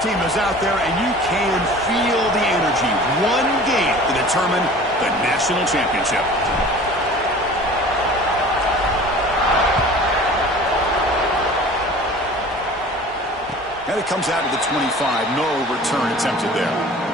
Team is out there, and you can feel the energy. One game to determine the national championship. And it comes out of the 25. No return attempted there.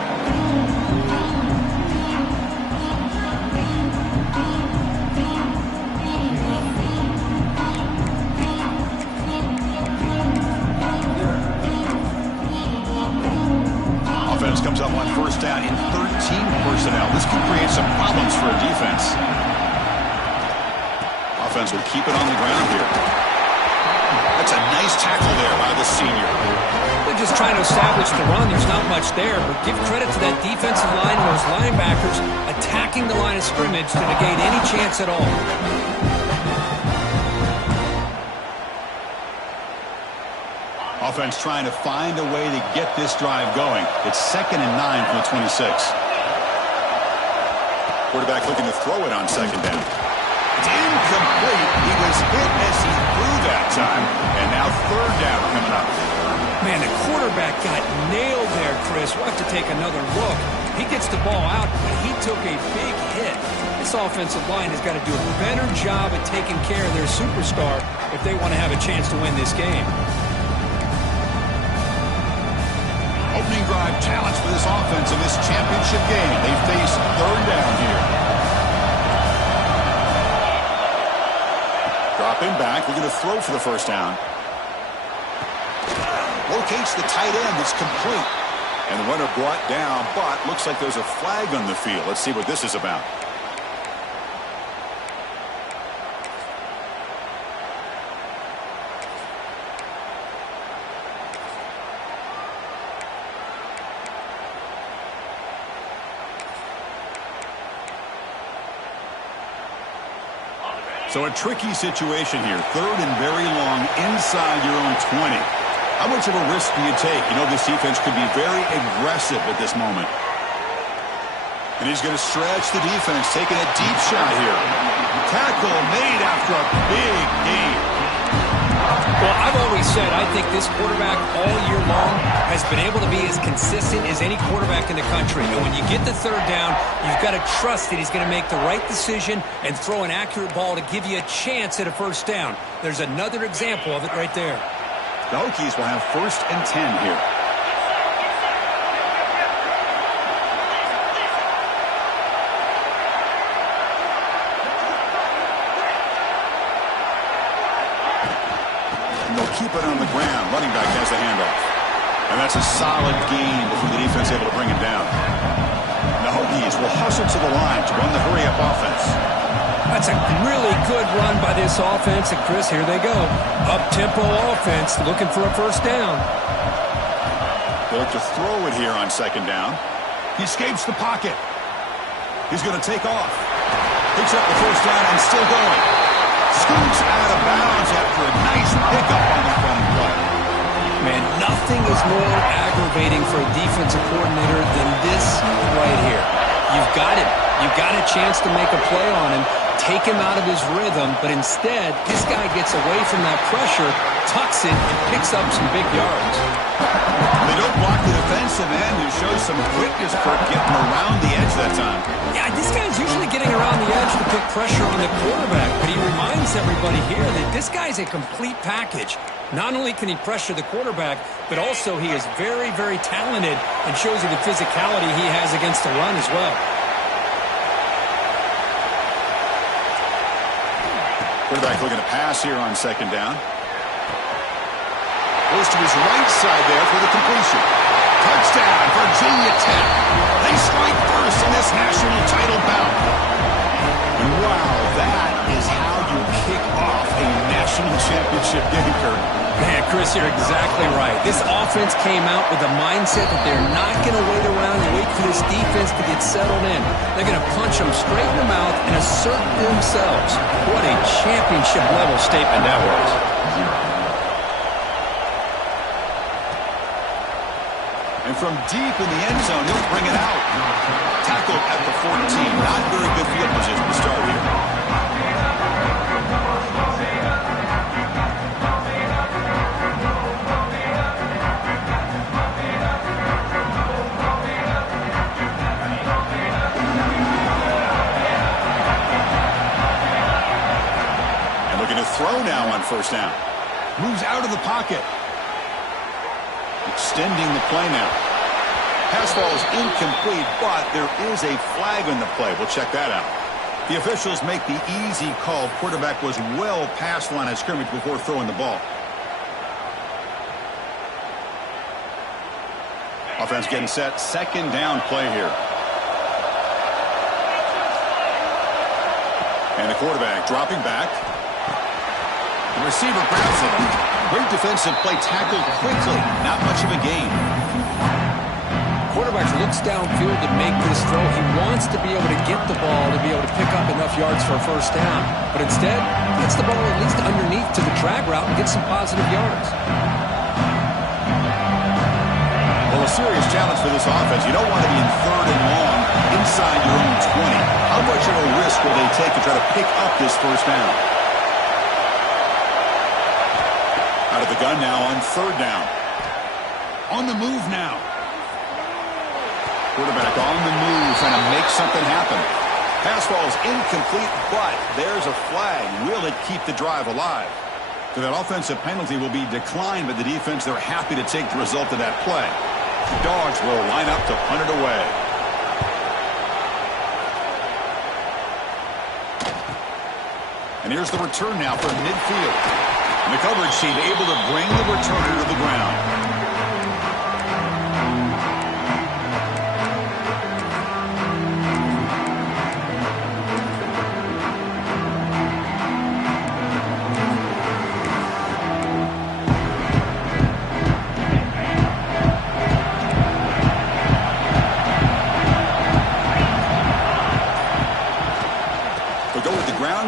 Comes up on first down in 13 personnel. This could create some problems for a defense. Offense will keep it on the ground here. That's a nice tackle there by the senior. They're just trying to establish the run. There's not much there, but give credit to that defensive line and those linebackers attacking the line of scrimmage to negate any chance at all. Offense trying to find a way to get this drive going. It's 2nd and 9 from the 26. Quarterback looking to throw it on 2nd down. It's incomplete. He was hit as he threw that time. And now 3rd down coming up. Man, the quarterback got nailed there, Chris. We'll have to take another look. He gets the ball out, but he took a big hit. This offensive line has got to do a better job at taking care of their superstar if they want to have a chance to win this game. Opening drive challenge for this offense in this championship game. They face 3rd down here. Dropping back. We're going to throw for the 1st down. Locates the tight end. It's complete. And the runner brought down, but looks like there's a flag on the field. Let's see what this is about. So a tricky situation here. 3rd and very long inside your own 20. How much of a risk do you take? You know, this defense could be very aggressive at this moment. And he's going to stretch the defense, taking a deep shot here. Tackle made after a big gain. Well, I've always said I think this quarterback all year long has been able to be as consistent as any quarterback in the country. And when you get the 3rd down, you've got to trust that he's going to make the right decision and throw an accurate ball to give you a chance at a 1st down. There's another example of it right there. The Hokies will have 1st and 10 here. Keep it on the ground. Running back has the handoff. And that's a solid gain before the defense able to bring him down. The Hokies will hustle to the line to run the hurry-up offense. That's a really good run by this offense. And, Chris, here they go. Up-tempo offense looking for a 1st down. They look to throw it here on 2nd down. He escapes the pocket. He's going to take off. Picks up the 1st down and still going. Scoots out of bounds after a nice pickup on the front play. Man, nothing is more aggravating for a defensive coordinator than this right here. You've got him. You've got a chance to make a play on him, take him out of his rhythm, but instead, this guy gets away from that pressure, tucks it, and picks up some big yards. They don't block the defensive end, who shows some quickness for getting around the edge that time. Yeah, this guy's usually getting around the edge to put pressure on the quarterback, but he reminds everybody here that this guy's a complete package. Not only can he pressure the quarterback, but also he is very, very talented and shows you the physicality he has against the run as well. Quarterback looking to pass here on 2nd down. Goes to his right side there for the completion. Touchdown, Virginia Tech. They strike first in this national title bout. And wow, that is how you kick off a national championship game, Kurt. Man, Chris, you're exactly right. This offense came out with a mindset that they're not going to wait around and wait for this defense to get settled in. They're going to punch them straight in the mouth and assert themselves. What a championship-level statement that was. And from deep in the end zone, he'll bring it out. Tackled at the 14. Not very good field position to start here. first down. Moves out of the pocket. Extending the play now. Pass ball is incomplete, but there is a flag on the play. We'll check that out. The officials make the easy call. Quarterback was well past the line of scrimmage before throwing the ball. Offense getting set. Second down play here. And the quarterback dropping back. The receiver grabs it. Great defensive play, tackled quickly. Not much of a gain. Quarterback looks downfield to make this throw. He wants to be able to get the ball to be able to pick up enough yards for a first down. But instead, gets the ball at least underneath to the drag route and gets some positive yards. Well, a serious challenge for this offense. You don't want to be in third and long inside your own 20. How much of a risk will they take to try to pick up this first down? Out of the gun now on third down. On the move now. Quarterback on the move, trying to make something happen. Pass ball is incomplete, but there's a flag. Will it keep the drive alive? So that offensive penalty will be declined by the defense. They're happy to take the result of that play. The Dogs will line up to punt it away. And here's the return now from midfield. And the coverage team able to bring the returner to the ground.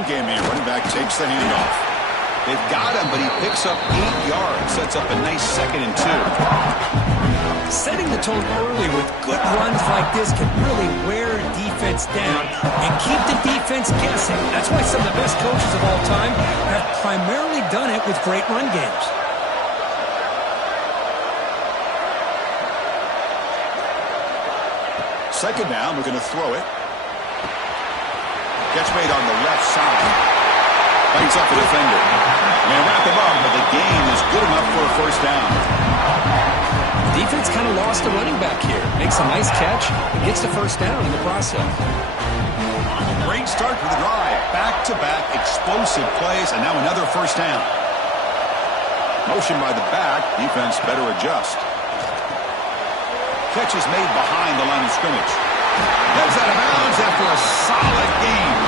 Game here. Running back takes the handoff. They've got him, but he picks up 8 yards. Sets up a nice 2nd and 2. Setting the tone early with good runs like this can really wear a defense down and keep the defense guessing. That's why some of the best coaches of all time have primarily done it with great run games. Second down, we're going to throw it. Catch made on the left side. Bites up the defender. And wrap him up, but the gain is good enough for a first down. The defense kind of lost a running back here. Makes a nice catch and gets the first down in the process. Great start for the drive. Back-to-back explosive plays, and now another first down. Motion by the back. Defense better adjust. Catch is made behind the line of scrimmage. Gets out of bounds after a solid game.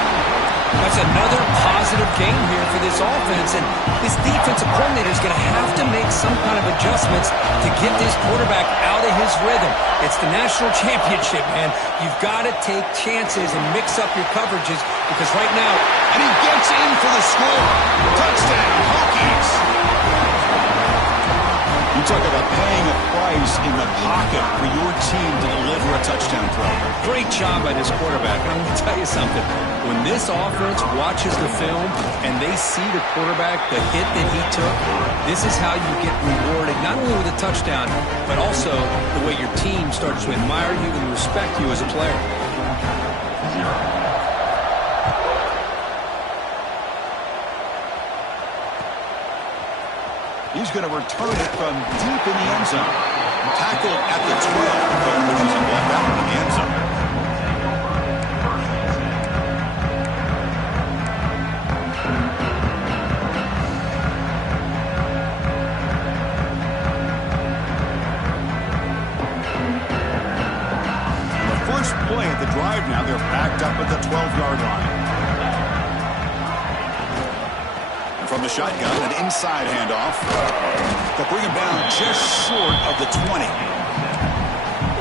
That's another positive game here for this offense, and this defensive coordinator is going to have to make some kind of adjustments to get this quarterback out of his rhythm. It's the national championship, man. You've got to take chances and mix up your coverages because right now... And he gets in for the score. Touchdown, Hokies. You talk about paying a price in the pocket for your team to deliver a touchdown throw. Great job by this quarterback. And I'm going to tell you something. When this offense watches the film and they see the quarterback, the hit that he took, this is how you get rewarded, not only with a touchdown, but also the way your team starts to admire you and respect you as a player. He's going to return it from deep in the end zone. Tackled at the 12, but doesn't block that one in the end zone. The first play at the drive now, they're backed up at the 12-yard line. From the shotgun, an inside handoff. They'll bring him down just short of the 20.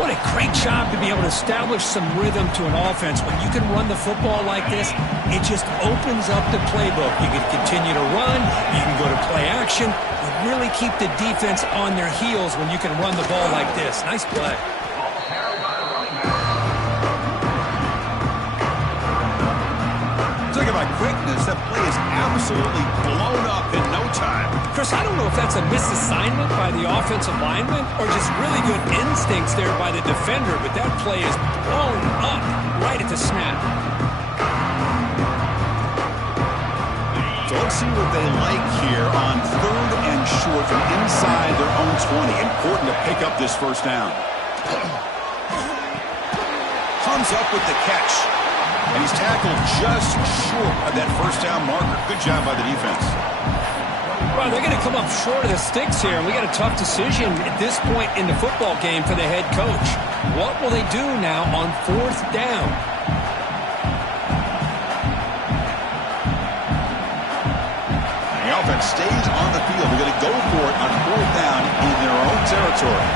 What a great job to be able to establish some rhythm to an offense. When you can run the football like this, it just opens up the playbook. You can continue to run. You can go to play action. You really keep the defense on their heels when you can run the ball like this. Nice play. Talking about quickness, that play is absolutely blown up in no time. Chris, I don't know if that's a misassignment by the offensive lineman or just really good instincts there by the defender, but that play is blown up right at the snap. So let's see what they like here on 3rd and short from inside their own 20. Important to pick up this first down. Comes up with the catch. And he's tackled just short of that first down marker. Good job by the defense. Well, they're going to come up short of the sticks here, and we got a tough decision at this point in the football game for the head coach. What will they do now on 4th down? The offense stays on the field. They're going to go for it on 4th down in their own territory.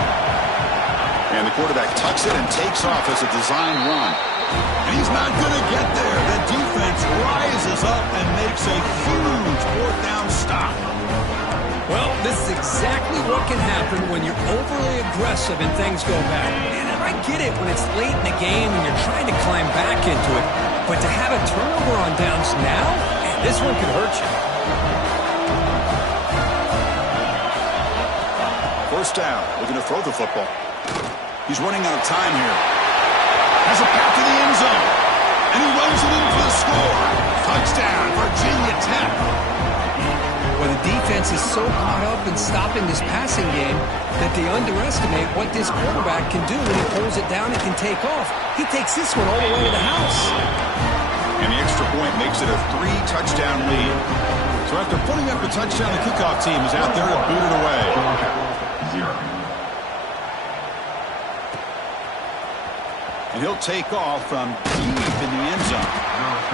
And the quarterback tucks it and takes off as a design run. And he's not going to get there. The defense rises up and makes a huge 4th down stop. Well, this is exactly what can happen when you're overly aggressive and things go bad. And I get it when it's late in the game and you're trying to climb back into it. But to have a turnover on downs now, man, this one could hurt you. First down, looking to throw the football. He's running out of time here. Has a path to the end zone. And he runs it in for the score. Touchdown, Virginia Tech. Well, the defense is so caught up in stopping this passing game that they underestimate what this quarterback can do when he pulls it down and can take off. He takes this one all the way to the house. And the extra point makes it a 3-touchdown lead. So after putting up a touchdown, the kickoff team is out there to boot it away. And he'll take off from deep in the end zone.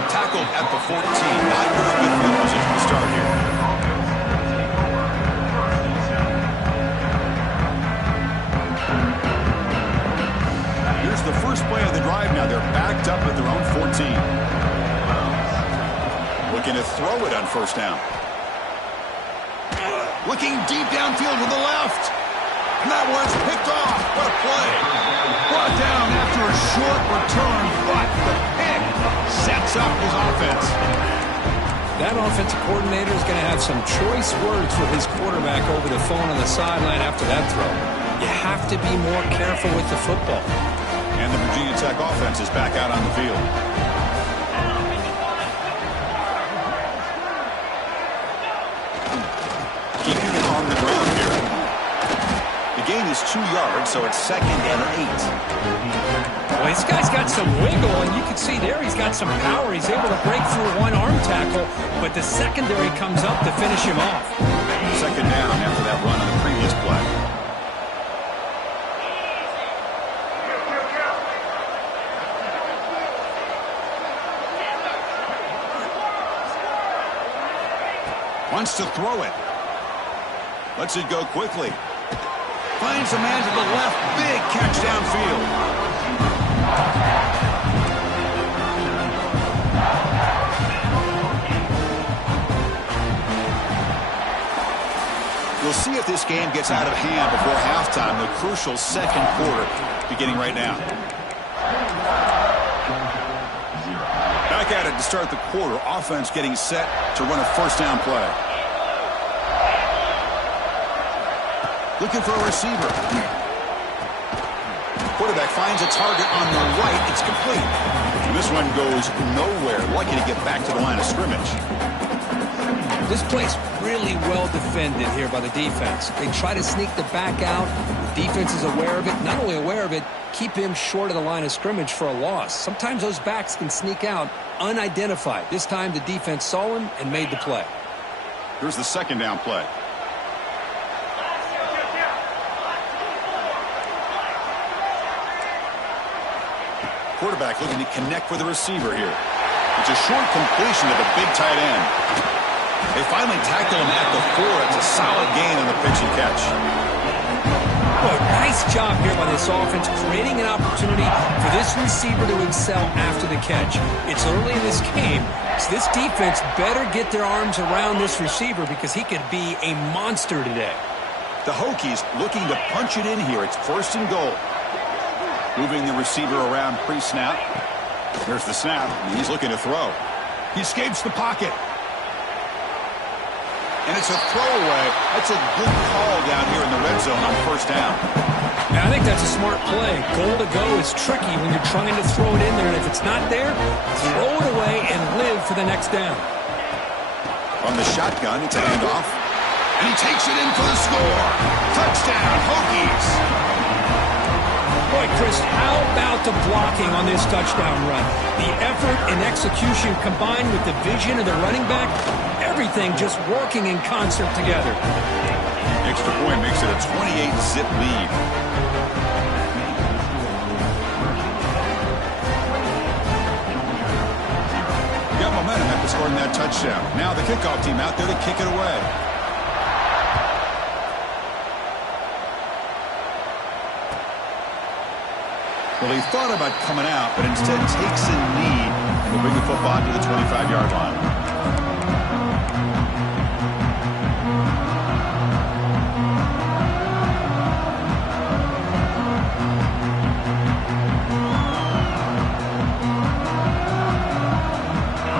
Tackled at the 14. Not very good field position to start here. Here's the first play of the drive now. They're backed up at their own 14. Looking to throw it on first down. Looking deep downfield to the left. And that one's picked off. What a play. Brought down after a short return, but the pick sets up his offense. That offensive coordinator is going to have some choice words for his quarterback over the phone on the sideline after that throw. You have to be more careful with the football. And the Virginia Tech offense is back out on the field. Keeping it on the ground here. The gain is 2 yards, so it's 2nd and 8. Well, this guy's got some wiggle, and you can see there he's got some power. He's able to break through one arm tackle, but the secondary comes up to finish him off. 2nd down after that run on the previous play. Wants to throw it. Lets it go quickly. Finds a man to the left. Big catch downfield. We'll see if this game gets out of hand before halftime. The crucial 2nd quarter beginning right now. Back at it to start the quarter. Offense getting set to run a first down play. Looking for a receiver. Quarterback finds a target on the right. It's complete. And this one goes nowhere. Lucky to get back to the line of scrimmage. This play's really well defended here by the defense. They try to sneak the back out. The defense is aware of it. Not only aware of it, keep him short of the line of scrimmage for a loss. Sometimes those backs can sneak out unidentified. This time the defense saw him and made the play. Here's the 2nd down play. Quarterback looking to connect with the receiver here. It's a short completion to the big tight end. They finally tackle him at the 4. It's a solid gain on the pitch and catch. Boy, nice job here by this offense, creating an opportunity for this receiver to excel after the catch. It's early in this game, so this defense better get their arms around this receiver because he could be a monster today. The Hokies looking to punch it in here. It's 1st and goal. Moving the receiver around pre-snap. There's the snap. He's looking to throw. He escapes the pocket. And it's a throwaway. That's a good call down here in the red zone on first down. Now, I think that's a smart play. Goal to go is tricky when you're trying to throw it in there. And if it's not there, throw it away and live for the next down. On the shotgun, it's a handoff. And he takes it in for the score. Touchdown, Hokies. Boy, Chris, how about the blocking on this touchdown run? The effort and execution combined with the vision of the running back, everything just working in concert together. Extra point makes it a 28-zip lead. Got momentum after scoring that touchdown. Now the kickoff team out there to kick it away. Well, he thought about coming out, but instead takes a knee and will bring the football to the 25-yard line.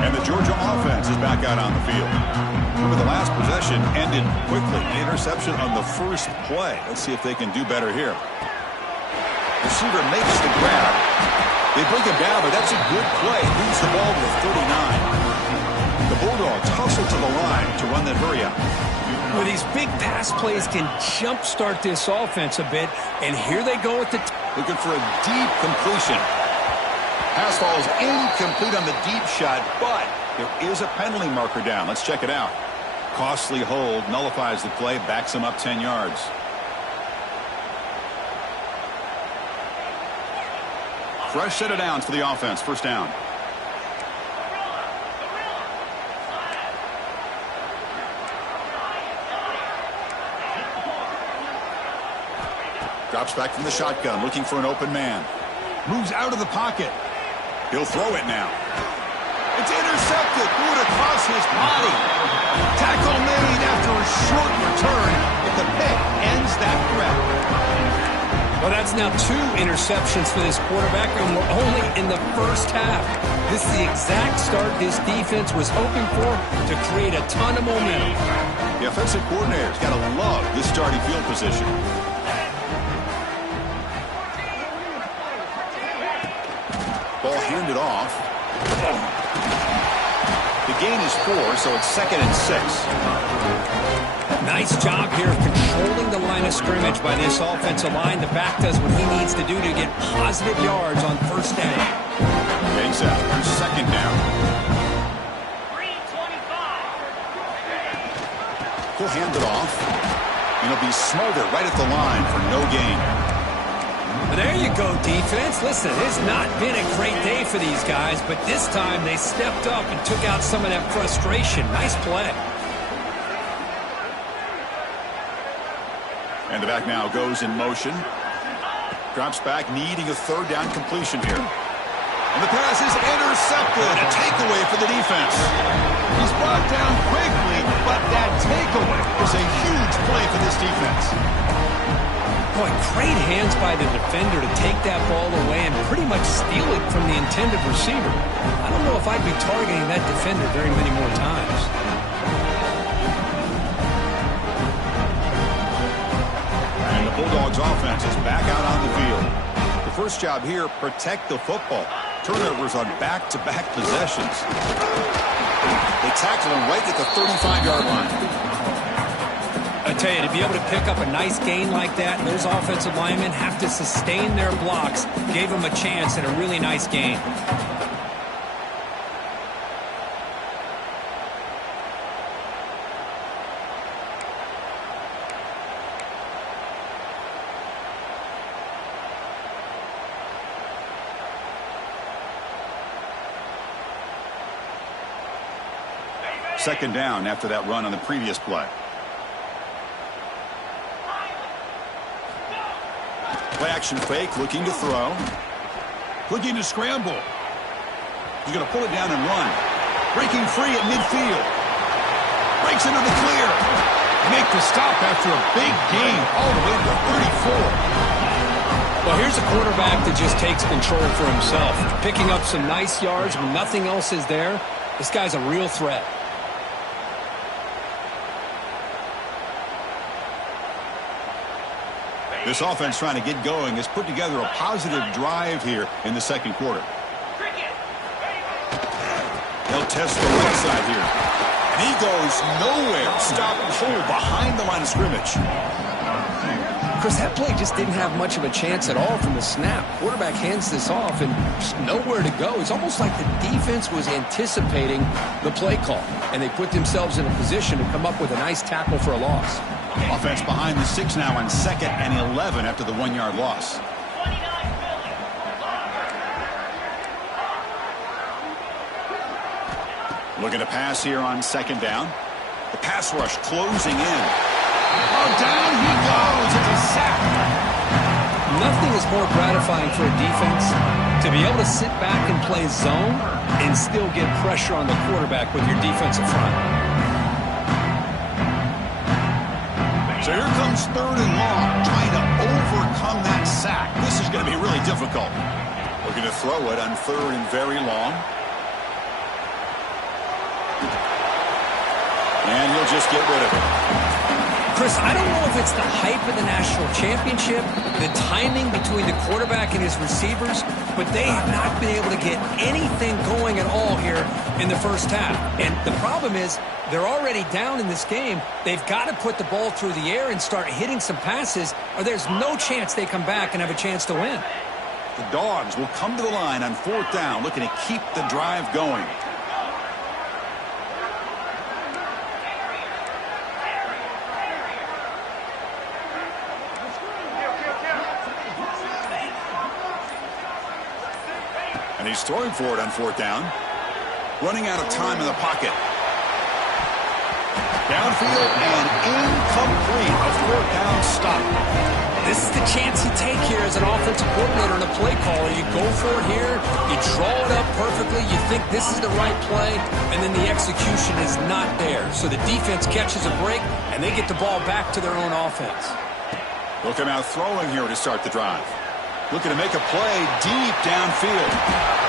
And the Georgia offense is back out on the field. Remember, the last possession ended quickly. An interception on the first play. Let's see if they can do better here. Receiver makes the grab. They bring him down, but that's a good play. Moves the ball to the 39. The Bulldogs hustle to the line to run that hurry up. Well, these big pass plays can jumpstart this offense a bit, and here they go with the... Looking for a deep completion. Pass falls incomplete on the deep shot, but there is a penalty marker down. Let's check it out. Costly hold, nullifies the play, backs him up 10 yards. Fresh set of downs for the offense. First down. Drops back from the shotgun, looking for an open man. Moves out of the pocket. He'll throw it now. It's intercepted. Threw it across his body. Tackle made after a short return, but the pick ends that threat. Well, that's now 2 interceptions for this quarterback, and we're only in the first half. This is the exact start this defense was hoping for to create a ton of momentum. The offensive coordinator's got to love this starting field position. Ball handed off. The gain is 4, so it's 2nd and 6. Nice job here of controlling the line of scrimmage by this offensive line. The back does what he needs to do to get positive yards on first down. Takes out. Here's 2nd down. 3:25. He'll hand it off. And he'll be smothered right at the line for no gain. There you go, defense. Listen, it's not been a great day for these guys, but this time they stepped up and took out some of that frustration. Nice play. And the back now goes in motion. Drops back, needing a 3rd down completion here. And the pass is intercepted. A takeaway for the defense. He's brought down quickly, but that takeaway is a huge play for this defense. Boy, great hands by the defender to take that ball away and pretty much steal it from the intended receiver. I don't know if I'd be targeting that defender very many more times. And the Bulldogs offense is back out on the field. The first job here, protect the football. Turnovers on back-to-back possessions. They tackle him right at the 35-yard line. I tell you, to be able to pick up a nice gain like that, those offensive linemen have to sustain their blocks. Gave them a chance at a really nice gain. Second down after that run on the previous play. Play action fake, looking to throw. Looking to scramble. He's going to pull it down and run. Breaking free at midfield. Breaks into the clear. Make the stop after a big gain all the way to the 34. Well, here's a quarterback that just takes control for himself. Picking up some nice yards when nothing else is there. This guy's a real threat. This offense trying to get going has put together a positive drive here in the second quarter. He'll test the right side here. And he goes nowhere. Stop cold behind the line of scrimmage. Chris, that play just didn't have much of a chance at all from the snap. Quarterback hands this off and just nowhere to go. It's almost like the defense was anticipating the play call, and they put themselves in a position to come up with a nice tackle for a loss. Offense behind the 6 now on 2nd and 11 after the 1-yard loss. Looking to pass here on 2nd down. The pass rush closing in. Oh, down he goes. It's a sack. Nothing is more gratifying for a defense to be able to sit back and play zone and still get pressure on the quarterback with your defensive front. So here comes 3rd and long, trying to overcome that sack. This is going to be really difficult. Looking to throw it on 3rd and very long. And he'll just get rid of it. Chris, I don't know if it's the hype of the national championship, the timing between the quarterback and his receivers, but they have not been able to get anything going at all here in the first half. And the problem is they're already down in this game. They've got to put the ball through the air and start hitting some passes, or there's no chance they come back and have a chance to win. The Dogs will come to the line on 4th down, looking to keep the drive going. And he's throwing for it on 4th down. Running out of time in the pocket. Downfield and incomplete. A 4th down stop. This is the chance you take here as an offensive coordinator and a play caller. You go for it here. You draw it up perfectly. You think this is the right play, and then the execution is not there. So the defense catches a break, and they get the ball back to their own offense. They'll come out throwing here to start the drive. Looking to make a play deep downfield.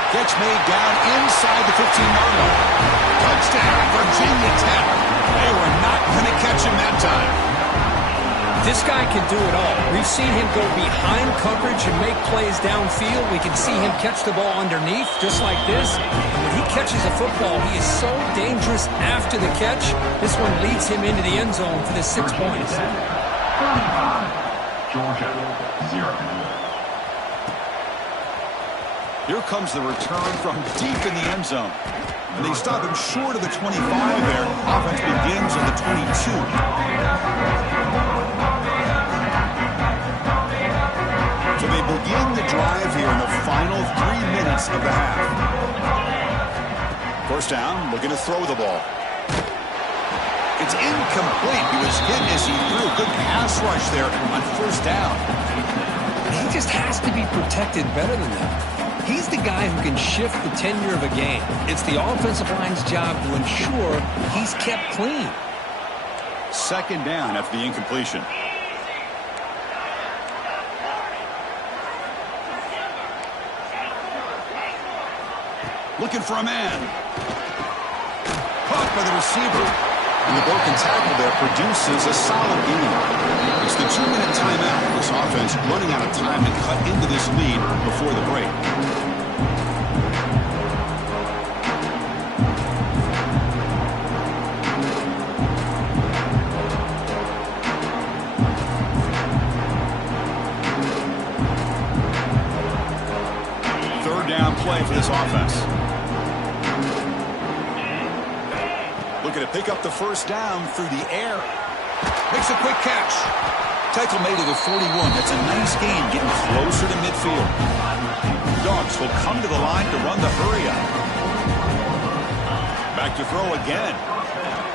Catch made down inside the 15-yard line. Touchdown, Virginia Tech. They were not going to catch him that time. This guy can do it all. We've seen him go behind coverage and make plays downfield. We can see him catch the ball underneath just like this. And when he catches a football, he is so dangerous after the catch. This one leads him into the end zone for the 6 points. 35, Georgia, 0. Here comes the return from deep in the end zone. And they stop him short of the 25 there. Offense begins at the 22. So they begin the drive here in the final 3 minutes of the half. 1st down, looking to throw the ball. It's incomplete. He was hit as he threw. Good pass rush there on 1st down. He just has to be protected better than that. He's the guy who can shift the tenure of a game. It's the offensive line's job to ensure he's kept clean. 2nd down after the incompletion. Looking for a man. Caught by the receiver. And the broken tackle there produces a solid gain. It's the 2-minute timeout. This offense running out of time to cut into this lead before the break. Play for this offense. Looking to pick up the 1st down through the air. Makes a quick catch. Tackle made to the 41. That's a nice gain, getting closer to midfield. Dogs will come to the line to run the hurry up. Back to throw again.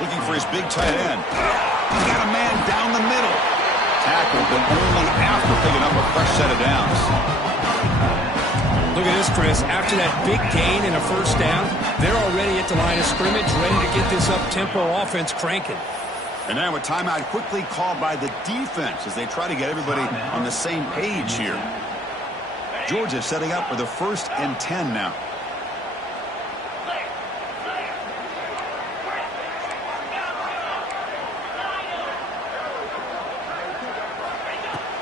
Looking for his big tight end. He got a man down the middle. Tackled, but only after picking up a fresh set of downs. Look at this, Chris. After that big gain and a 1st down, they're already at the line of scrimmage, ready to get this up-tempo offense cranking. And now a timeout quickly called by the defense as they try to get everybody on the same page here. Georgia setting up for the 1st and 10 now.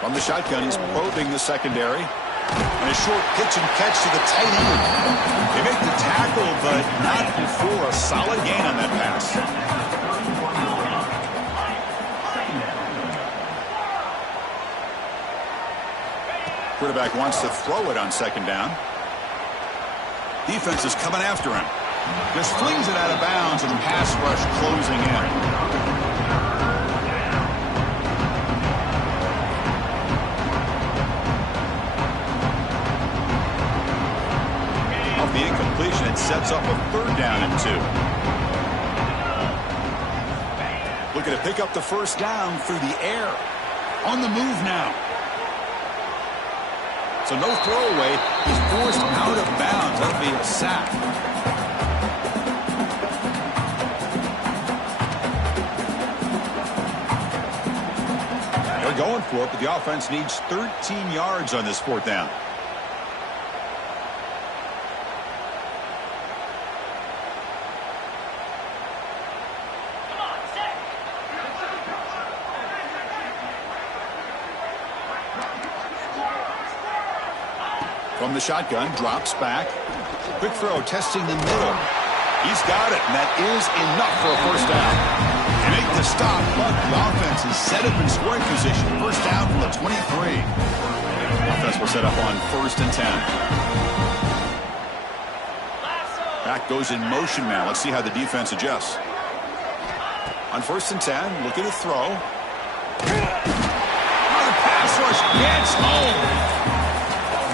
From the shotgun, he's probing the secondary. And a short pitch and catch to the tight end. They make the tackle, but not before a solid gain on that pass. Quarterback wants to throw it on second down. Defense is coming after him. Just flings it out of bounds, and the pass rush closing in. Off the incompletion, it sets up a third down and 2. Looking to pick up the first down through the air. On the move now. So no throwaway. He's forced out of bounds. That'll be a sack. They're going for it, but the offense needs 13 yards on this fourth down. From the shotgun, drops back. Quick throw, testing the middle. He's got it, and that is enough for a first down. They make the stop, but the offense is set up in scoring position. First down from the 23. The offense will set up on 1st and 10. Back goes in motion now. Let's see how the defense adjusts. On 1st and 10, looking to throw. The pass rush gets home.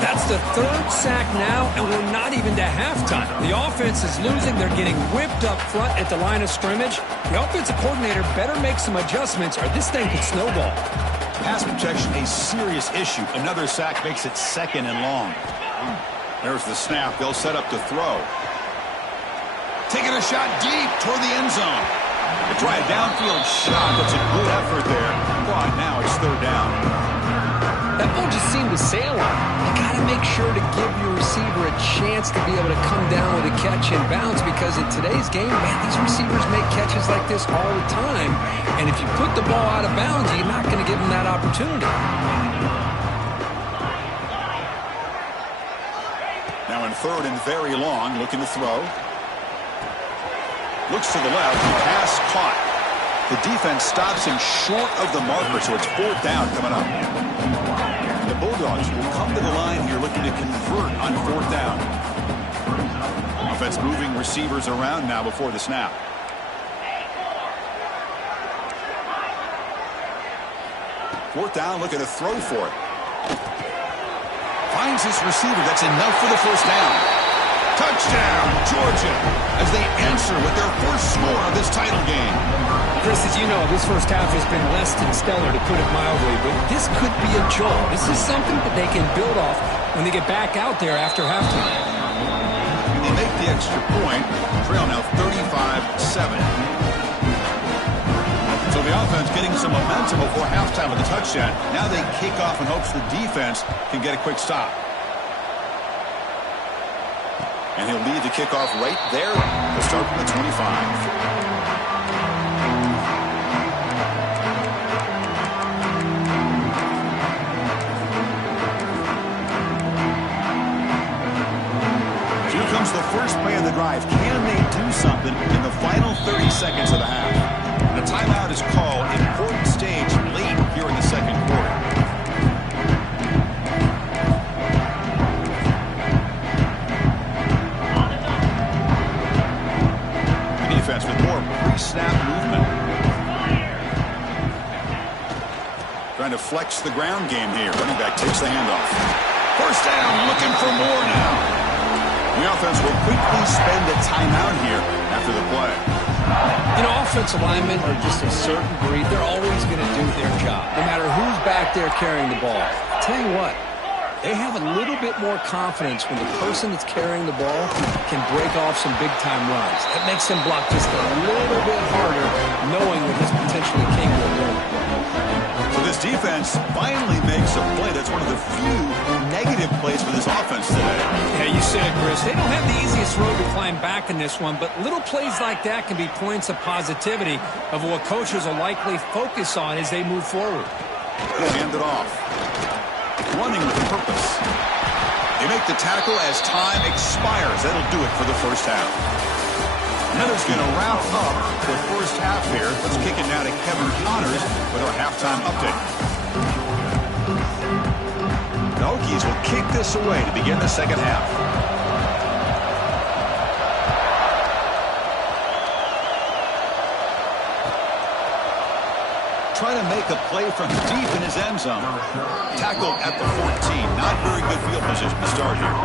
That's the 3rd sack now, and we're not even to halftime. The offense is losing. They're getting whipped up front at the line of scrimmage. The offensive coordinator better make some adjustments, or this thing could snowball. Pass protection, a serious issue. Another sack makes it 2nd and long. There's the snap. They'll set up to throw. Taking a shot deep toward the end zone. They try a downfield shot. That's a good effort there. But now it's 3rd down. That ball just seemed to sail on. You got to make sure to give your receiver a chance to be able to come down with a catch and bounce, because in today's game, man, these receivers make catches like this all the time. And if you put the ball out of bounds, you're not going to give them that opportunity. Now in 3rd and very long, looking to throw. Looks to the left, pass caught. The defense stops him short of the marker, so it's 4th down coming up. The Bulldogs will come to the line here looking to convert on 4th down. Offense moving receivers around now before the snap. Fourth down, looking to throw for it. Finds his receiver. That's enough for the first down. Touchdown, Georgia, as they answer with their first score of this title game. Chris, as you know, this first half has been less than stellar, to put it mildly, but this could be a jolt. This is something that they can build off when they get back out there after halftime. They make the extra point. Trail now 35-7. So the offense getting some momentum before halftime with the touchdown. Now they kick off in hopes the defense can get a quick stop. And he'll lead the kickoff right there. He'll start from the 25. Comes the first play of the drive. Can they do something in the final 30 seconds of the half? The timeout is called. Important stage late here in the 2nd quarter. The defense with more pre-snap movement. Trying to flex the ground game here. Running back takes the handoff. First down, looking for more now. The offense will quickly spend a timeout here after the play. You know, offensive linemen are just a certain breed. They're always going to do their job, no matter who's back there carrying the ball. I'll tell you what, they have a little bit more confidence when the person that's carrying the ball can break off some big-time runs. That makes them block just a little bit harder, knowing that he's potentially capable of doing it. So this defense finally makes a play. That's one of the few negative plays for this offense today. Yeah, you said it, Chris. They don't have the easiest road to climb back in this one, but little plays like that can be points of positivity of what coaches will likely focus on as they move forward. Hand it off. Running with purpose. make the tackle as time expires. That'll do it for the first half. That is going to wrap up the first half here. Let's kick it now to Kevin Connors with our halftime update. The Hokies will kick this away to begin the second half. Trying to make a play from deep in his end zone. Tackled at the 14. Not very good field position to start here.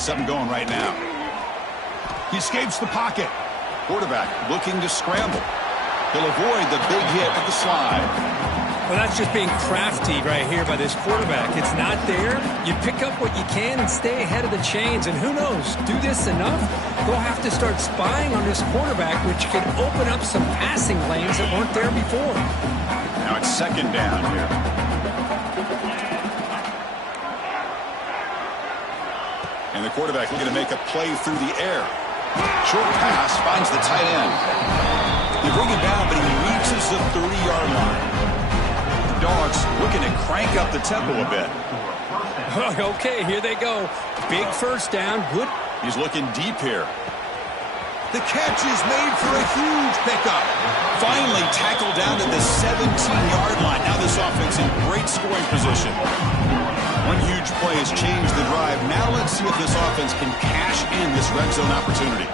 Something going right now. He escapes the pocket. Quarterback looking to scramble. He'll avoid the big hit at the slide. Well, that's just being crafty right here by this quarterback. It's not there. You pick up what you can and stay ahead of the chains. And who knows, do this enough, they'll have to start spying on this quarterback, which could open up some passing lanes that weren't there before. Now it's second down here. And the quarterback looking to make a play through the air. Short pass finds the tight end. They bring him down, but he reaches the 30-yard line. Dogs looking to crank up the tempo a bit. Okay, here they go. Big first down. Good. He's looking deep here. The catch is made for a huge pickup. Finally tackled down to the 17-yard line. Now this offense in great scoring position. One huge play has changed the drive. Now let's see if this offense can cash in this red zone opportunity.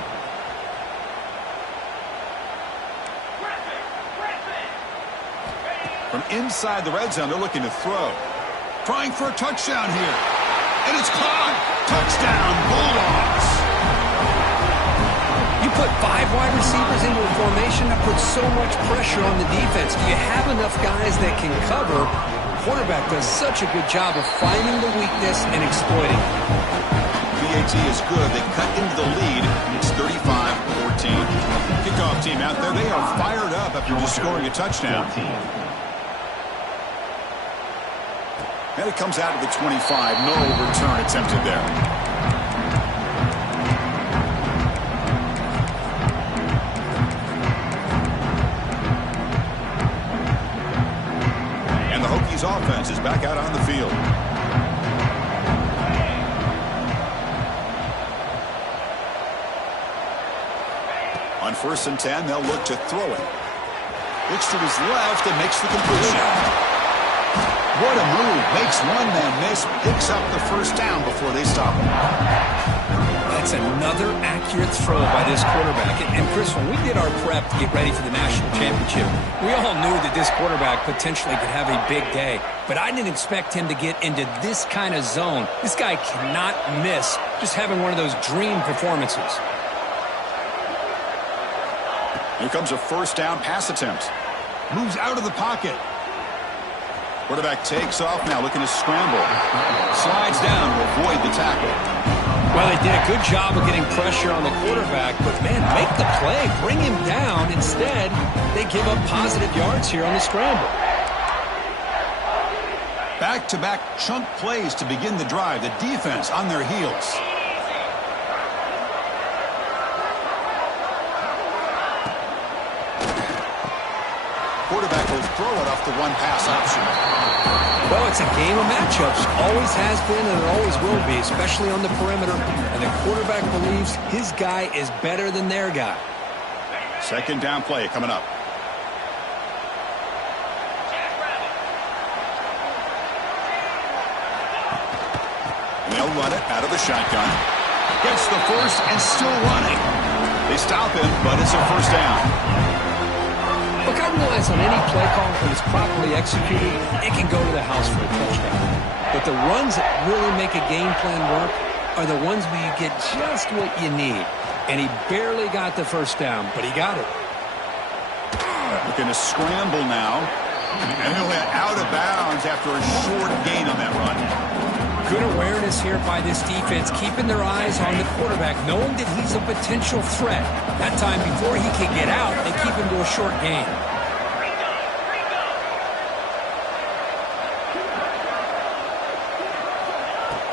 From inside the red zone, they're looking to throw. Trying for a touchdown here. And it's caught. Touchdown, Bulldogs. You put 5 wide receivers into a formation that puts so much pressure on the defense. Do you have enough guys that can cover? Quarterback does such a good job of finding the weakness and exploiting. BAT is good. They cut into the lead. It's 35-14. Kickoff team out there. They are fired up after just scoring a touchdown. And it comes out of the 25. No return attempted there. Offense is back out on the field. On 1st and 10, they'll look to throw it. Looks to his left and makes the completion. What a move. Makes one man miss. Picks up the first down before they stop him. That's another accurate throw by this quarterback. And Chris, when we did our prep to get ready for the national championship, we all knew that this quarterback potentially could have a big day. But I didn't expect him to get into this kind of zone. This guy cannot miss just having one of those dream performances. Here comes a first down pass attempt. Moves out of the pocket. Quarterback takes off now, looking to scramble. Slides down to avoid the tackle. Well, they did a good job of getting pressure on the quarterback, but, man, make the play. Bring him down. Instead, they give up positive yards here on the scramble. Back-to-back chunk plays to begin the drive. The defense on their heels. Quarterback will throw it off the one-pass option. Well, it's a game of matchups. Always has been and it always will be, especially on the perimeter. And the quarterback believes his guy is better than their guy. Second down play coming up. And they'll run it out of the shotgun. Gets the first and still running. They stop him, but it's a first down. Look, I realize on any play call, when it's properly executed, it can go to the house for a touchdown. But the runs that really make a game plan work are the ones where you get just what you need. And he barely got the first down, but he got it. Looking to scramble now. And he'll hit out of bounds after a short gain on that run. Good awareness here by this defense, keeping their eyes on the quarterback, knowing that he's a potential threat. That time before he can get out, they keep him to a short gain.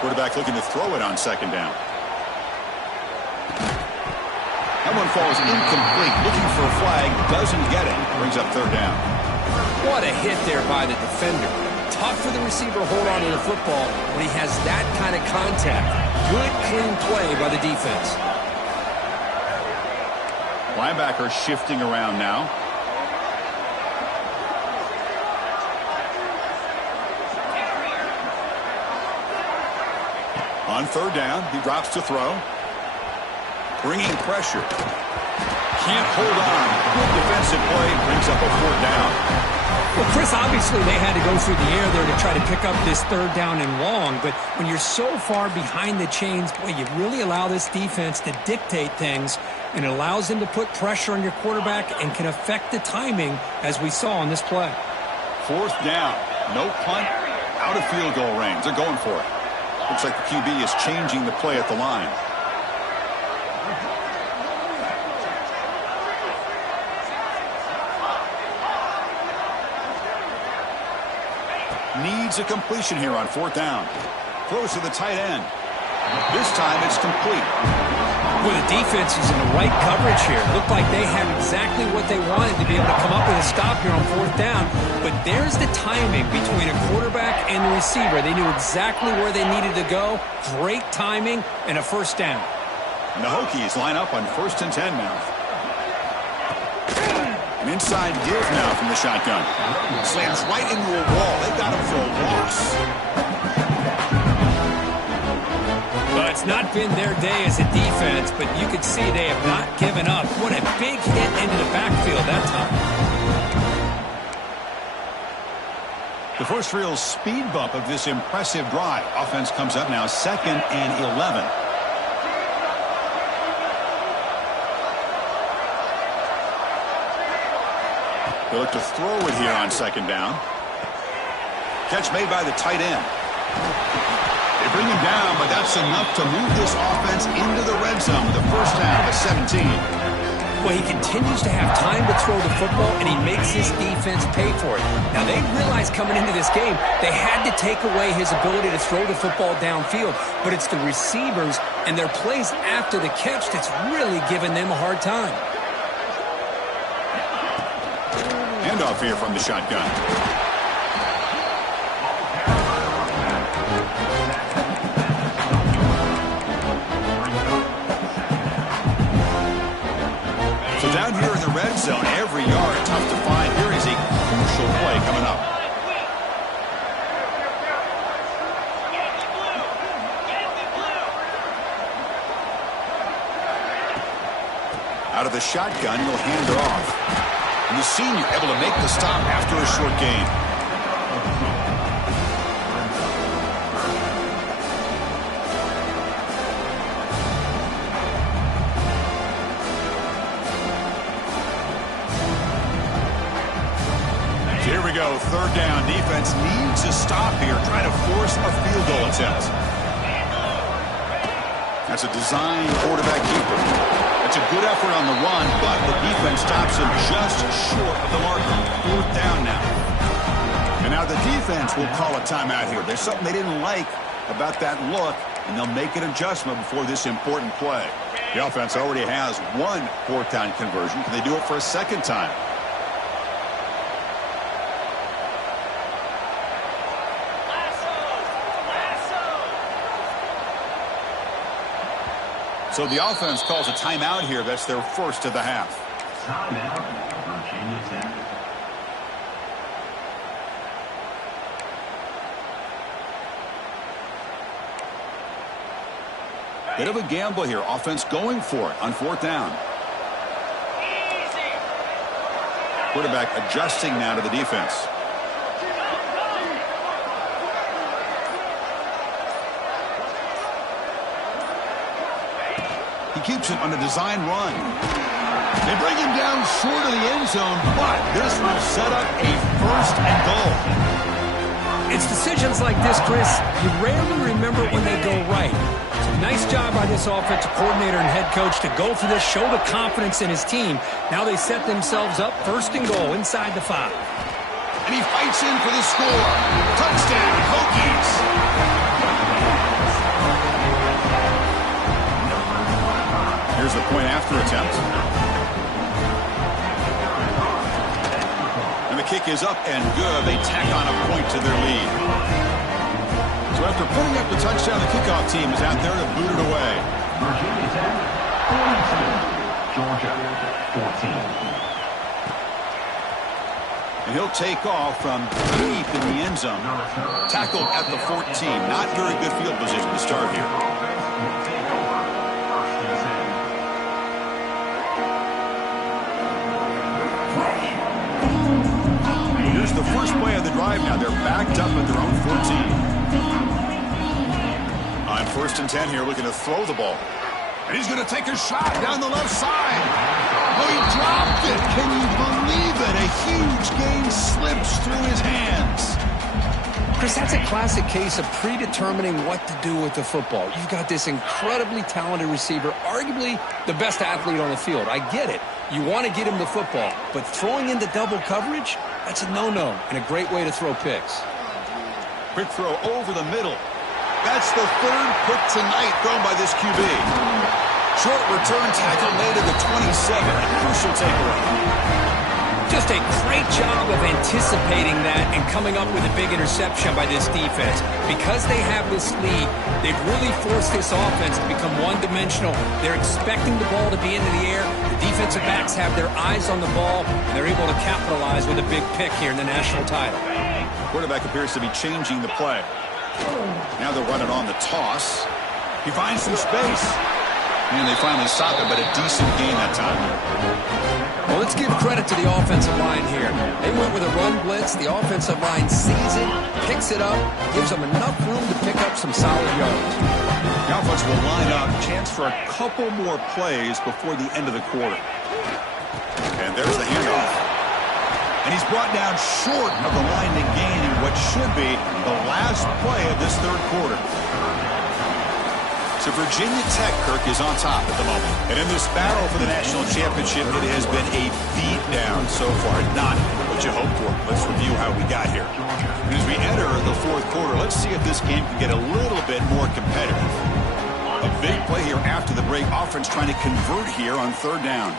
Quarterback looking to throw it on second down. That one falls incomplete. Looking for a flag. Doesn't get it. Brings up third down. What a hit there by the defender. Tough for the receiver to hold on to the football when he has that kind of contact. Good, clean play by the defense. Linebacker shifting around now. On third down, he drops to throw. Bringing pressure. Can't hold on. Good defensive play. Brings up a fourth down. Well, Chris, obviously they had to go through the air there to try to pick up this third down and long, but when you're so far behind the chains, boy, you really allow this defense to dictate things, and it allows them to put pressure on your quarterback and can affect the timing, as we saw on this play. Fourth down. No punt. Out of field goal range. They're going for it. Looks like the QB is changing the play at the line. Needs a completion here on fourth down. Throws to the tight end. This time it's complete. Well, the defense is in the right coverage here. Looked like they had exactly what they wanted to be able to come up with a stop here on fourth down. But there's the timing between a quarterback and the receiver. They knew exactly where they needed to go. Great timing and a first down. And the Hokies line up on 1st and 10 now. An inside give now from the shotgun. Slams right into a wall. They got him for a loss. Well, it's not been their day as a defense, but you can see they have not given up. What a big hit into the backfield that time. The first real speed bump of this impressive drive. Offense comes up now 2nd and 11. They look to throw it here on second down. Catch made by the tight end. They bring him down, but that's enough to move this offense into the red zone with a first down of 17. Well, he continues to have time to throw the football, and he makes his defense pay for it. Now, they realized coming into this game they had to take away his ability to throw the football downfield, but it's the receivers and their plays after the catch that's really giving them a hard time. Handoff here from the shotgun. So down here in the red zone, every yard tough to find. Here is a crucial play coming up. Out of the shotgun, he'll hand it off. And the senior able to make the stop after a short gain. Here we go, third down. Defense needs a stop here. Trying to force a field goal attempt. That's a design quarterback keeper. It's a good effort on the run, but the defense stops him just short of the marker. Fourth down now. And now the defense will call a timeout here. There's something they didn't like about that look, and they'll make an adjustment before this important play. The offense already has one fourth down conversion. Can they do it for a second time? So the offense calls a timeout here. That's their first of the half. Timeout, Virginia Tech. Bit of a gamble here. Offense going for it on fourth down. Quarterback adjusting now to the defense. He keeps it on a design run. They bring him down short of the end zone, but this will set up a first and goal. It's decisions like this, Chris, you rarely remember when they go right. It's a nice job by this offensive coordinator and head coach to go for this, show the confidence in his team. Now they set themselves up first and goal inside the 5. And he fights in for the score. Touchdown, Hokies. Here's the point after attempt. And the kick is up and good. They tack on a point to their lead. So after putting up the touchdown, the kickoff team is out there to boot it away. Virginia Tech, 42. Georgia, 14. And he'll take off from deep in the end zone. Tackled at the 14. Not very good field position to start here. Here's the first play of the drive now. They're backed up at their own 14. On 1st and 10 here, looking to throw the ball. And he's going to take a shot down the left side. Oh, he dropped it. Can you believe it? A huge gain slips through his hands. Chris, that's a classic case of predetermining what to do with the football. You've got this incredibly talented receiver, arguably the best athlete on the field. I get it. You want to get him the football, but throwing into double coverage, that's a no-no and a great way to throw picks. Quick throw over the middle. That's the 3rd pick tonight thrown by this QB. Short return tackle made at the 27. A crucial takeaway. Just a great job of anticipating that and coming up with a big interception by this defense. Because they have this lead, they've really forced this offense to become one-dimensional. They're expecting the ball to be into the air. The defensive backs have their eyes on the ball, and they're able to capitalize with a big pick here in the national title. Quarterback appears to be changing the play. Now they're running on the toss. He finds some space. And they finally stop it, but a decent gain that time. Well, let's give credit to the offensive line here. They went with a run blitz. The offensive line sees it, picks it up, gives them enough room to pick up some solid yards. The offense will line up. Chance for a couple more plays before the end of the quarter. And there's the handoff. And he's brought down short of the line to gain in what should be the last play of this 3rd quarter. So Virginia Tech, Kirk, is on top at the moment. And in this battle for the national championship, it has been a beatdown so far. Not what you hoped for. Let's review how we got here. And as we enter the 4th quarter, let's see if this game can get a little bit more competitive. A big play here after the break. Offense trying to convert here on 3rd down.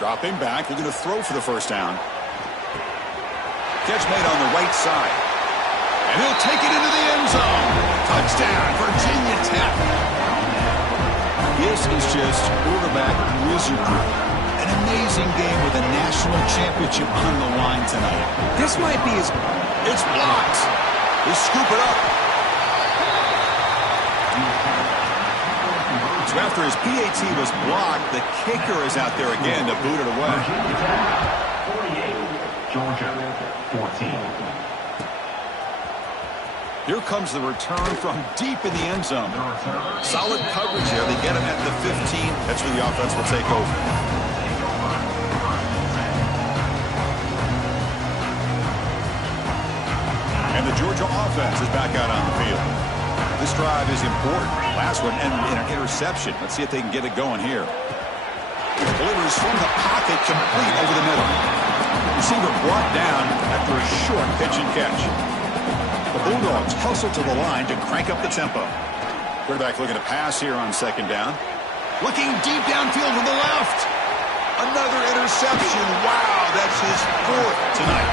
Dropping back, looking to throw for the 1st down. Catch made on the right side. And he'll take it into the end zone. Touchdown, Virginia Tech. This is just quarterback wizardry. An amazing game with a national championship on the line tonight. This might be his... It's blocked. They scoop it up. So after his PAT was blocked, the kicker is out there again to boot it away. 48, Georgia, 14. Here comes the return from deep in the end zone. Solid coverage there. They get him at the 15. That's where the offense will take over. And the Georgia offense is back out on the field. This drive is important. Last one and an interception. Let's see if they can get it going here. Delivers from the pocket, complete over the middle. Receiver brought down after a short pitch and catch. The Bulldogs hustle to the line to crank up the tempo. Quarterback looking to pass here on 2nd down. Looking deep downfield to the left. Another interception. Wow, that's his 4th tonight.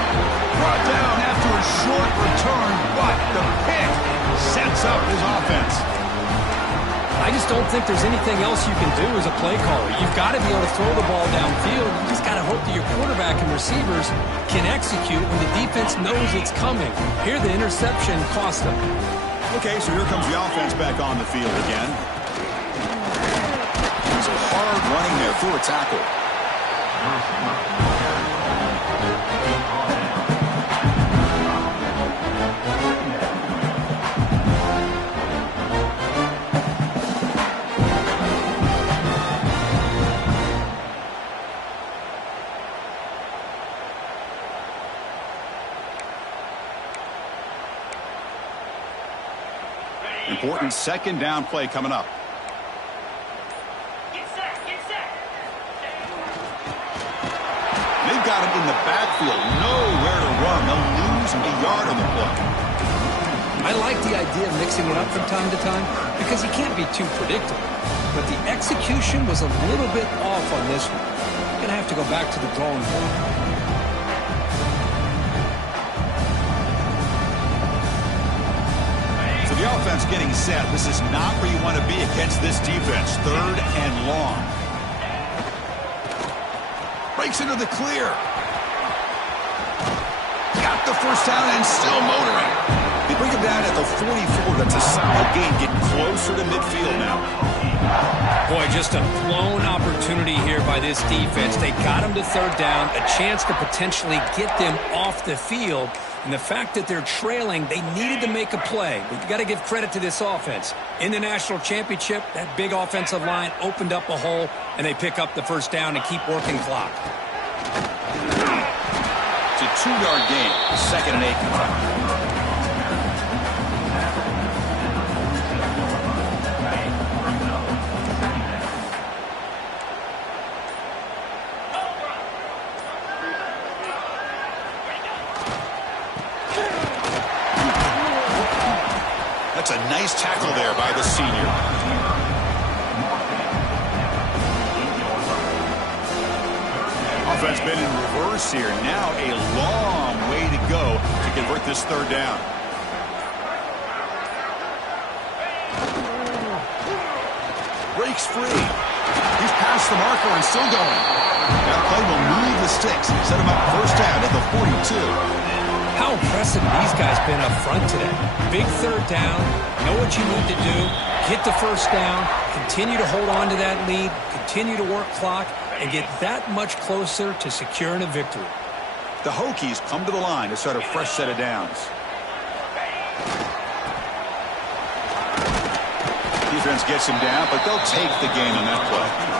Brought down after a short return, but the pick sets up his offense. I just don't think there's anything else you can do as a play caller. You've got to be able to throw the ball downfield. You just got to hope that your quarterback and receivers can execute when the defense knows it's coming. Here, the interception cost them. Okay, so here comes the offense back on the field again. It's a hard running there through a tackle. Important 2nd down play coming up. They've got him in the backfield. Nowhere to run. They'll lose a yard on the play. I like the idea of mixing it up from time to time because you can't be too predictable. But the execution was a little bit off on this one. Going to have to go back to the drawing board. So the offense getting set. This is not where you want to be against this defense. 3rd and long. Breaks into the clear. Got the first down and still motoring. They bring him down at the 44. That's a solid gain. Getting closer to midfield now. Boy, just a blown opportunity here by this defense. They got him to 3rd down, a chance to potentially get them off the field. And the fact that they're trailing, they needed to make a play. But you got to give credit to this offense. In the national championship, that big offensive line opened up a hole, and they pick up the first down and keep working clock. It's a 2-yard gain. 2nd and 8. That's a nice tackle there by the senior. Offense been in reverse here. Now a long way to go to convert this 3rd down. Breaks free. He's past the marker and still going. That play will move the sticks. Set him up first down at the 42. How impressive these guys been up front today. Big 3rd down, know what you need to do, get the first down, continue to hold on to that lead, continue to work clock, and get that much closer to securing a victory. The Hokies come to the line to start a fresh set of downs. Defense gets him down, but they'll take the gain on that play.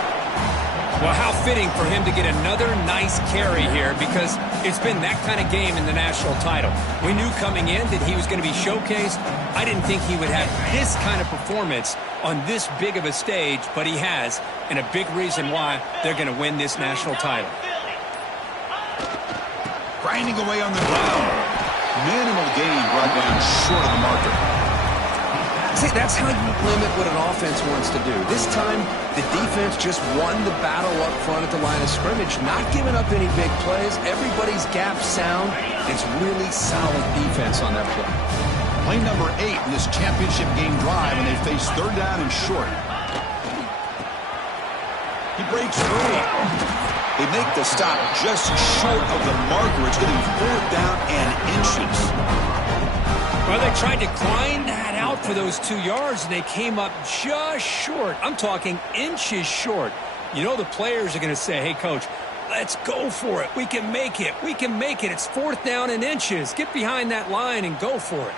Well, how fitting for him to get another nice carry here because it's been that kind of game in the national title. We knew coming in that he was going to be showcased. I didn't think he would have this kind of performance on this big of a stage, but he has, and a big reason why they're going to win this national title. Grinding away on the ground. Minimal gain brought down short of the marker. See, that's how you limit what an offense wants to do. This time, the defense just won the battle up front at the line of scrimmage, not giving up any big plays. Everybody's gap sound. It's really solid defense on that play. Play number 8 in this championship game drive, and they face 3rd down and short. He breaks free. They make the stop just short of the marker. It's getting 4th down and inches. Well, they tried to grind that out for those 2 yards, and they came up just short. I'm talking inches short. You know the players are going to say, hey, Coach, let's go for it. We can make it. We can make it. It's 4th down and inches. Get behind that line and go for it.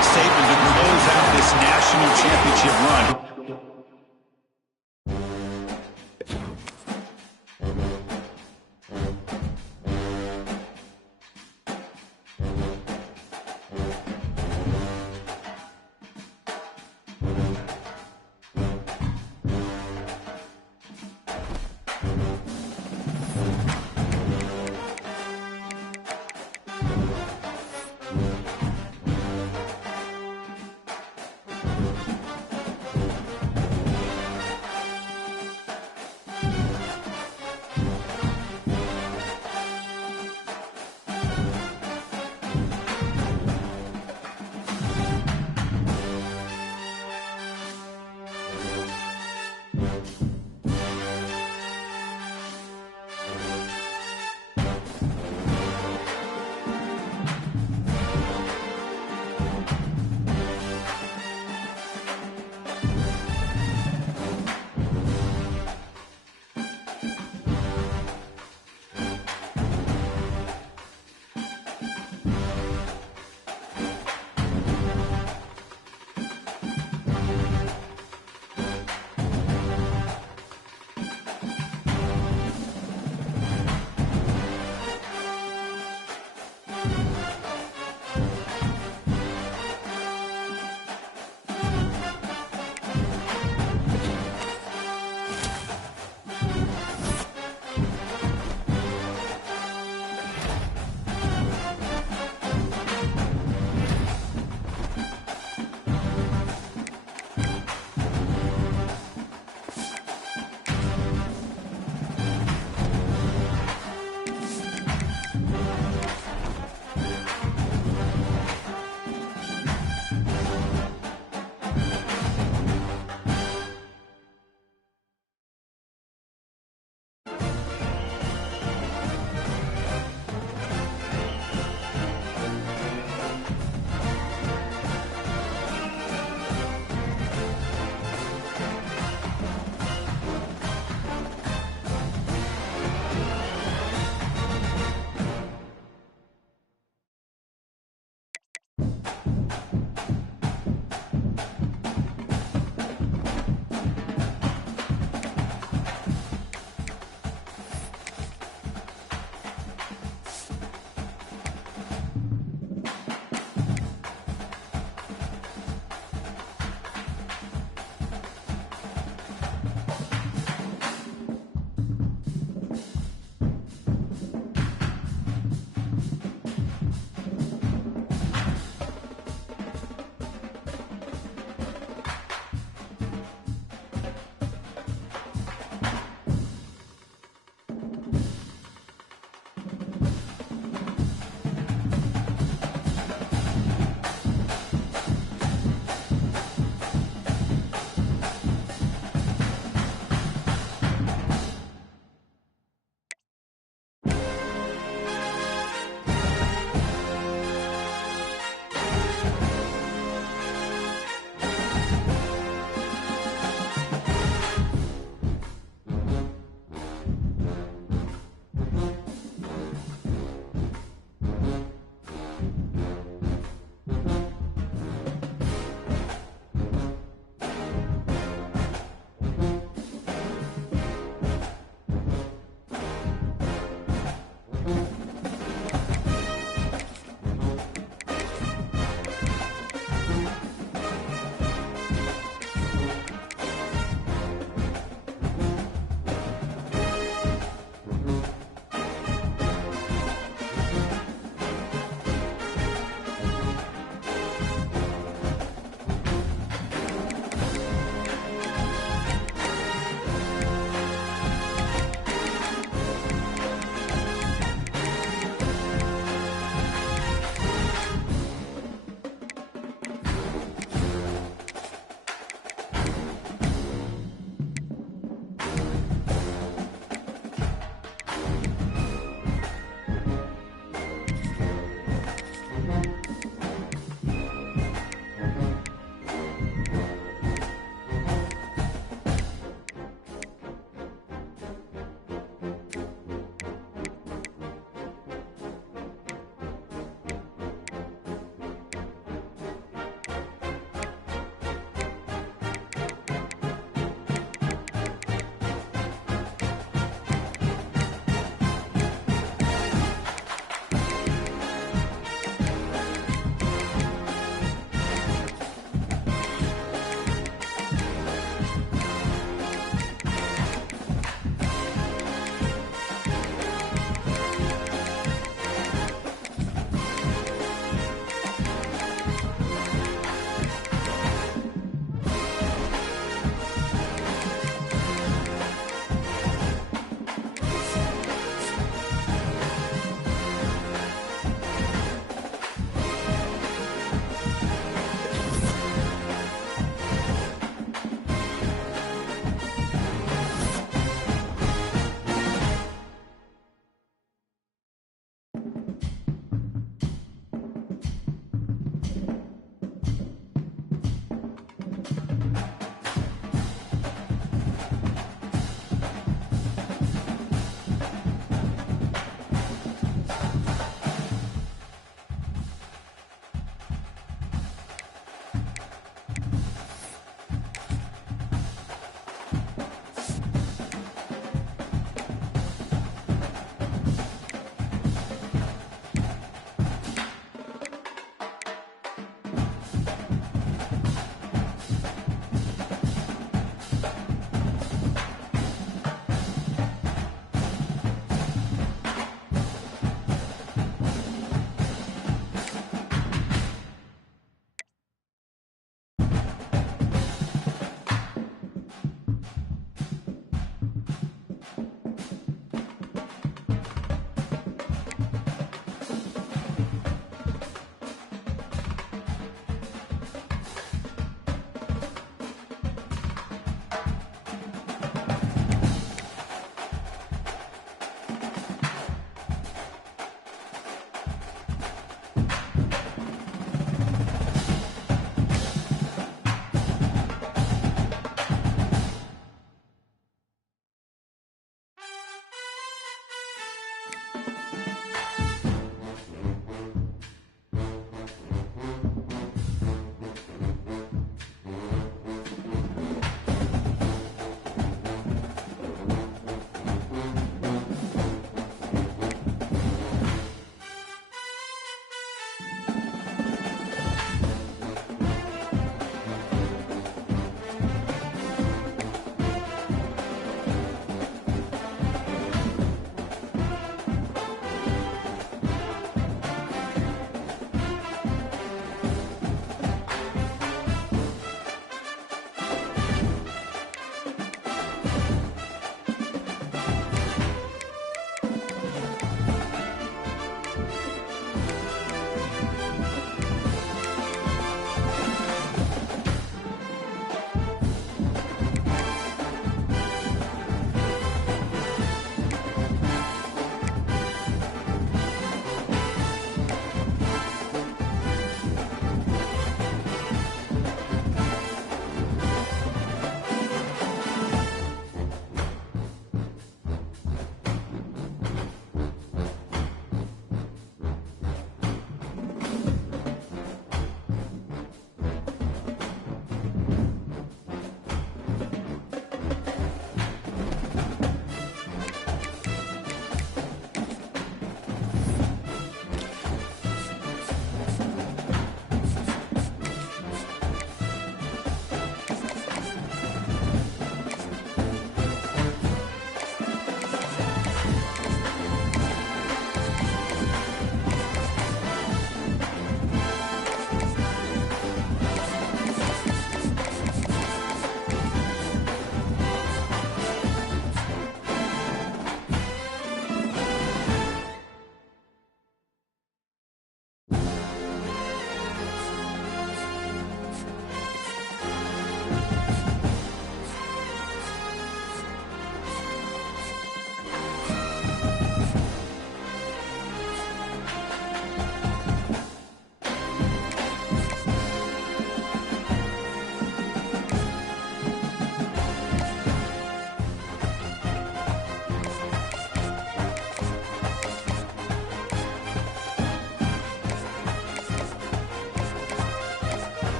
Statement to close out this national championship run.